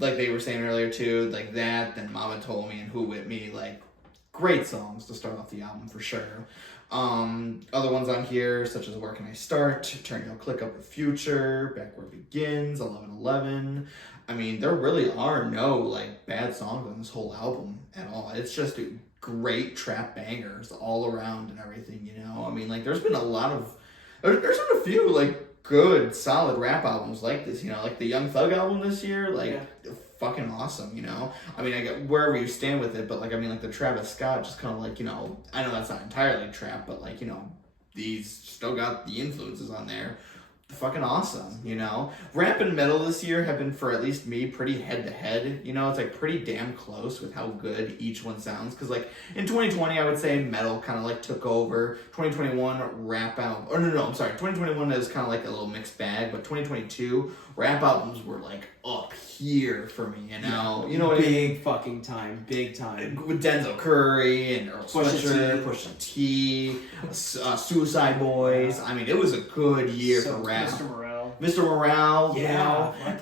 like they were saying earlier too, like that, then Mama Told Me and Who With Me, like great songs to start off the album for sure. Other ones on here, such as Where Can I Start, Turn Your Click Up with Future, Back Where It Begins, 1111. I mean, there really are no, like, bad songs on this whole album at all. It's just great trap bangers all around and everything, I mean, like, there's been a few, like, good, solid rap albums like this, like the Young Thug album this year, like, fucking awesome, I mean, I get wherever you stand with it, but like, I mean, like the Travis Scott, just kind of like, I know that's not entirely trap, but like, these still got the influences on there. Fucking awesome, Rap and metal this year have been, for at least me, pretty head to head, it's like pretty damn close with how good each one sounds, because like in 2020 I would say metal kind of like took over. 2021 rap album, or no, I'm sorry, 2021 is kind of like a little mixed bag, but 2022 rap albums were like up here for me, you know what I mean? Big time. With Denzel Curry and Earl Sweatshirt, Pusha T, Suicide Boys. I mean, it was a good year for rap. Mr. Morale,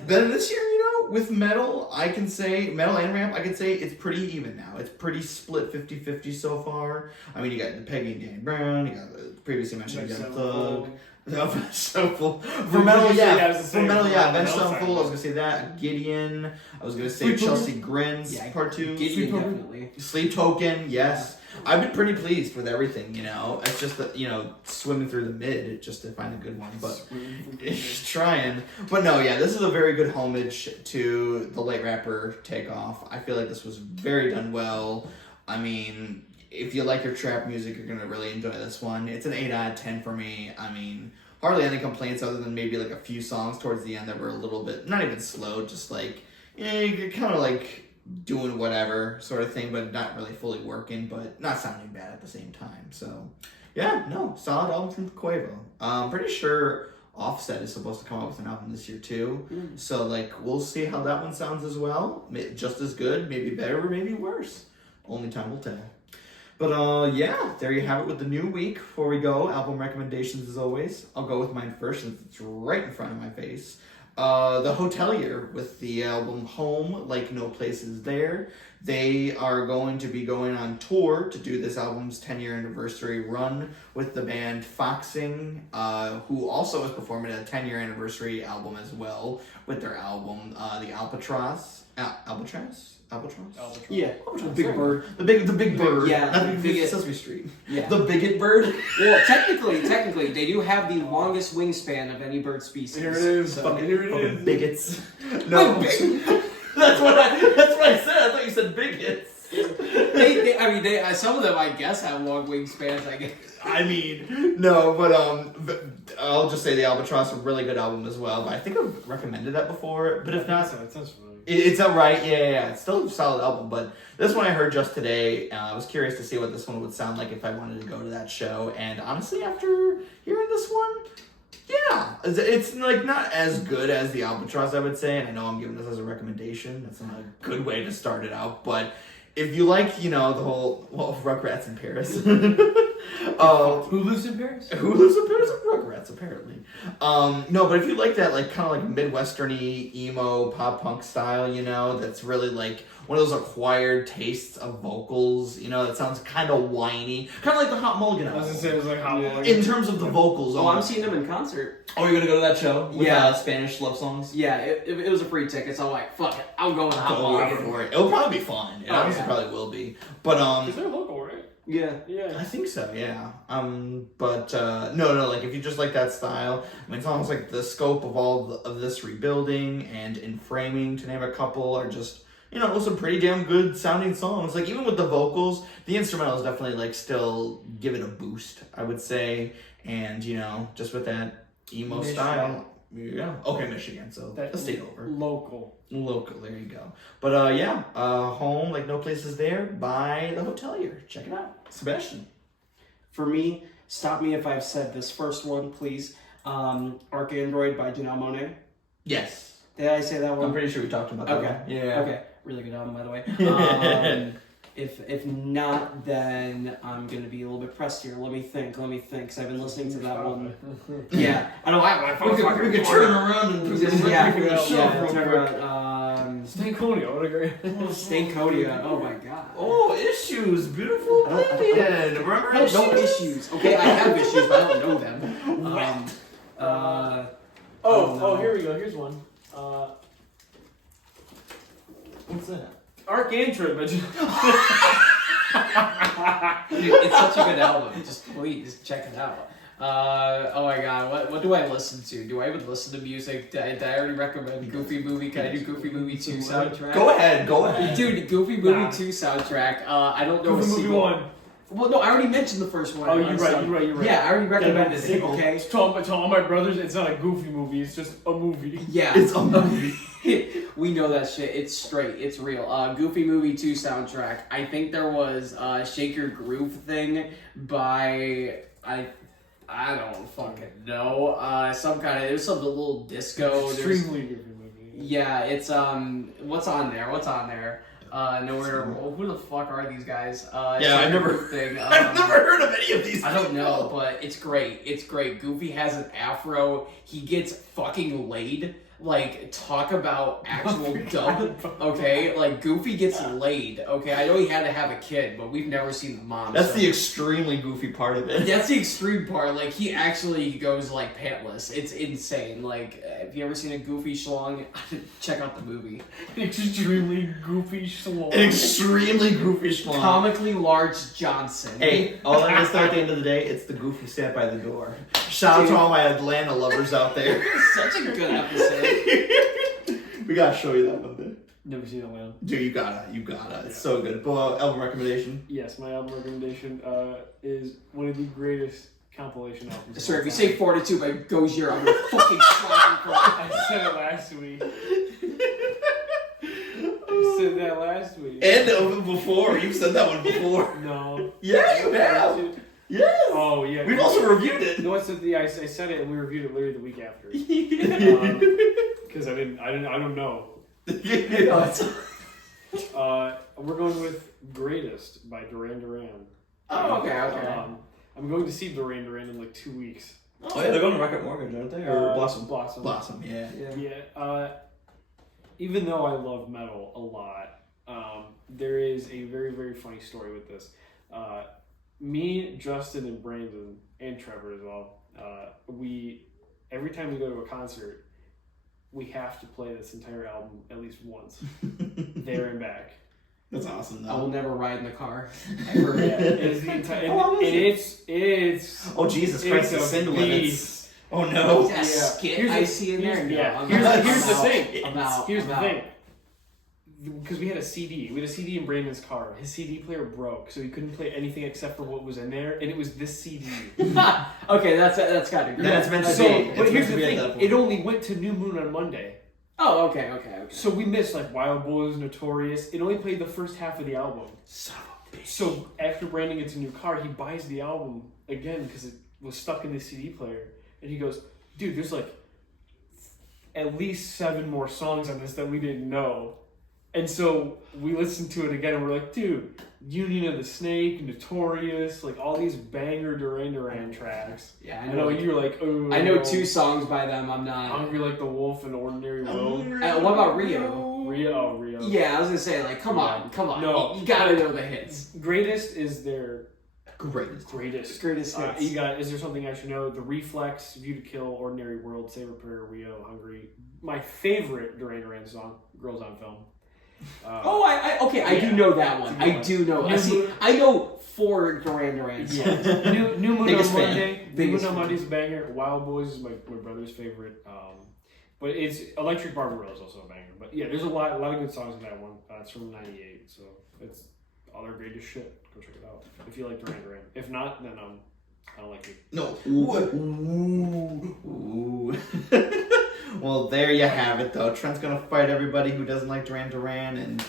Then this year, with metal, I can say, metal and rap, I can say it's pretty even now. It's pretty split 50-50 so far. I mean, you got Peggy and Danny Brown, you got the previously mentioned Young Thug, Avenged Sevenfold. For Did metal, you say yeah. that was the For same metal, for yeah. metal? Avenged No, Sevenfold. I sorry. was gonna say that. Gideon. I was gonna say Sleep Chelsea Token? Grins Yeah, Part 2. Gideon, Token? definitely. Sleep Token, yes. I've been pretty pleased with everything, you know. It's just that, you know, swimming through the mid just to find a good one, but trying. But no, yeah, this is a very good homage to the late rapper Takeoff. I feel like this was very done well. I mean, if you like your trap music, you're gonna really enjoy this one. It's an 8 out of 10 for me. I mean, hardly any complaints other than maybe like a few songs towards the end that were a little bit, not even slow, just like, yeah, you're kind of like doing whatever sort of thing, but not really fully working, but not sounding bad at the same time. So, yeah, no, solid album from Quavo. I'm pretty sure Offset is supposed to come out with an album this year too. So, like, we'll see how that one sounds as well. Just as good, maybe better, or maybe worse. Only time will tell. But, yeah, there you have it with the new week. Before we go, album recommendations as always. I'll go with mine first since it's right in front of my face. The Hotelier with the album Home, Like No Place Is There. They are going to be going on tour to do this album's 10-year anniversary run with the band Foxing, who also is performing a 10-year anniversary album as well with their album, the Albatross. Albatross? Yeah, Albatross. Big Bird. The big bird. Yeah, Not the big biggest- Sesame Street. Yeah. The bigot bird. Well, technically, they do have the longest wingspan of any bird species. Here it is. So- Here it Fucking is. bigots. No. That's what I said. I thought you said bigots. they, some of them, I guess, have long wingspans. I guess. I mean, no, but I'll just say the Albatross, a really good album as well. But I think I've recommended that before. But if not, It sounds familiar. it's alright. Yeah. It's still a solid album. But this one I heard just today. I was curious to see what this one would sound like if I wanted to go to that show. And honestly, after hearing this one, yeah, it's like not as good as the Albatross, I would say. And I know I'm giving this as a recommendation. That's not a good way to start it out. But if you like, you know, the whole, well, Rugrats in Paris. Who lives in Paris? Who lives in Paris? Rugrats, apparently. No, but if you like that, like, kind of like Midwestern-y, emo, pop-punk style, you know, that's really like one of those acquired tastes of vocals, you know, that sounds kind of whiny. Kind of like the Hot Mulligan I was album. gonna say it was like how long. In terms of the vocals. Oh, I'm seeing them in concert. Oh, you're gonna go to that show? With, Yeah. Spanish love songs? Yeah, it was a free ticket, so I'm like, fuck it, I'm going to Hot Go Mulligan. for it. It'll probably be fun. It Oh, honestly yeah. probably will be. But, Is there local, right? Yeah. Yeah. I think so, yeah. But no, like if you just like that style, I mean, it's almost like the scope of all of this rebuilding and in framing, to name a couple, are just, you know, some pretty damn good sounding songs. Like even with the vocals, the instrumentals definitely like still give it a boost, I would say. And you know, just with that emo Michigan. style, yeah. Okay, Michigan. So That a state over. Local. Local, there you go. But yeah, Home, Like No Place Is There by The Hotelier. Check it out. Sebastian. For me, stop me if I've said this first one, please. Arcandroid by Janelle Monáe. Yes. Did I say that one? I'm pretty sure we talked about that. Okay. one. Yeah. Okay. Really good album, by the way. If not, then I'm gonna be a little bit pressed here. Let me think, because I've been listening to that one. Yeah, I don't have my phone. We could turn around and turn around. Stankonia, what a great. Stankonia. Oh my god. Oh, Issues, beautiful I don't- Vivian. Remember I have no issues. Okay, I have issues, but I don't know them. Oh, here we go. Here's one. What's that? Arcandroid, but Dude, it's such a good album. Just please check it out. Oh my god, what do I listen to? Do I even listen to music? Did I already recommend Goofy Movie? Can I do Goofy Movie 2 soundtrack? Go ahead. Dude, Goofy Movie Nah. 2 soundtrack. I don't know. Goofy a Movie sequel. 1. Well, no, I already mentioned the first one. Oh, you're right. Yeah, I already recommended it. Okay. To all my brothers, it's not a goofy movie. It's just a movie. Yeah. It's a movie. We know that shit. It's straight. It's real. Goofy Movie 2 soundtrack. I think there was Shake Your Groove thing by I don't fucking know. Some kind of, it was some little disco. Extremely goofy movie. Yeah, it's what's on there? Nowhere. Who the fuck are these guys? Yeah, I've never thing. I've never heard of any of these. I don't know, people. but it's great. It's great. Goofy has an afro. He gets fucking laid. Like, talk about actual dub, okay? Like, Goofy gets laid, okay? I know he had to have a kid, but we've never seen the mom. That's so. the extremely goofy part of it. That's the extreme part. Like, he actually goes, like, pantless. It's insane. Like, if you ever seen a Goofy schlong, check out the movie. Extremely goofy schlong. An extremely goofy schlong. Comically large Johnson. Hey, all I'm gonna say at the end of the day, it's the goofy sat by the door. Shout out to all my Atlanta lovers out there. Such a good episode. We gotta show you that one day. Never seen that one. Dude, you gotta. It's so good. Album recommendation? Yes, my album recommendation is one of the greatest compilation albums. Sorry, if you say 42 by Gojira, I'm gonna fucking slap you for it. I said it last week. I said that last week. And before. You've said that one before. No. Yeah, you have. Yes. Oh, yeah. We've also reviewed it. No, I said I said it and we reviewed it literally the week after. Because I don't know. We're going with Greatest by Duran Duran. Oh, okay. I'm going to see Duran Duran in like 2 weeks. Oh yeah, they're going to Rocket Mortgage, aren't they? Or Blossom? Blossom, yeah. Yeah. Even though I love metal a lot, there is a very, very funny story with this. Me, Justin, and Brandon, and Trevor as well, every time we go to a concert, we have to play this entire album at least once, there and back. That's awesome, though. I will never ride in the car. Ever. Yeah, it's the entire. It's. Oh Jesus Christ! The sin limits. Oh no. Yeah, skit I see in there. Yeah. No, Here's the thing. Here's the thing. Because we had a CD. We had a CD in Brandon's car. His CD player broke, so he couldn't play anything except for what was in there, and it was this CD. Okay, that's kind of great. That's meant to So, be. but here's the thing. It only went to New Moon on Monday. Oh, okay. So we missed like Wild Boys, Notorious. It only played the first half of the album. Son of a bitch. So after Brandon gets a new car, he buys the album again because it was stuck in the CD player. And he goes, dude, there's like at least 7 more songs on this that we didn't know. And so we listened to it again and we're like, dude, Union of the Snake, Notorious, like all these banger Duran Duran tracks. Yeah, I know you were like, oh. I know 2 songs by them. I'm not. Hungry Like the Wolf and Ordinary Road. What about Rio? Rio. Yeah, I was gonna say like, come on. No, you gotta know the hits. Greatest is their Greatest. Greatest hits. You got. Is there something I should know? The Reflex, View to Kill, Ordinary World, Save a Prayer, Rio, Hungry. My favorite Duran Duran song, Girls on Film. I do know that one. I do know. I know 4 Duran Duran songs. Yeah. New Moon on Monday. New Moon on fan. Monday's a banger. Wild Boys is my brother's favorite. But it's Electric Barbarella is also a banger. But yeah, there's a lot of good songs in that one. It's from '98, so it's all their greatest shit. Go check it out if you like Duran Duran. If not, then I don't like you. No. Ooh. Well, there you have it, though. Trent's gonna fight everybody who doesn't like Duran Duran, and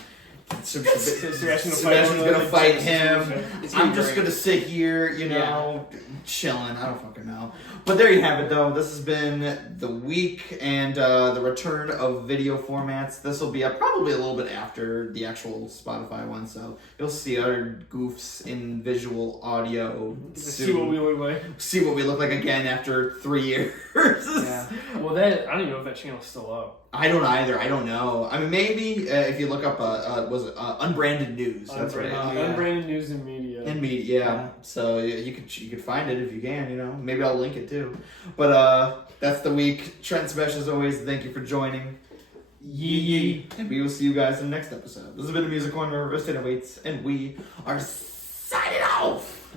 Sebastian's gonna fight him. I'm just gonna sit here, chilling. I don't fucking know. But there you have it, though. This has been the week and the return of video formats. This will be up probably a little bit after the actual Spotify one, so you'll see our goofs in visual audio soon. See what we look like. See what we look like again after 3 years. Yeah. Well, I don't even know if that channel's still up. I don't either. I don't know. I mean, maybe if you look up, unbranded news. That's right. Unbranded news and media. And media, yeah. So you could find it if you can. Maybe I'll link it too. But that's the week. Trent and Sebastian, as always, thank you for joining. Yee. And we will see you guys in the next episode. This has been the Music Corner, where Riffs and Awaits, and we are signing off.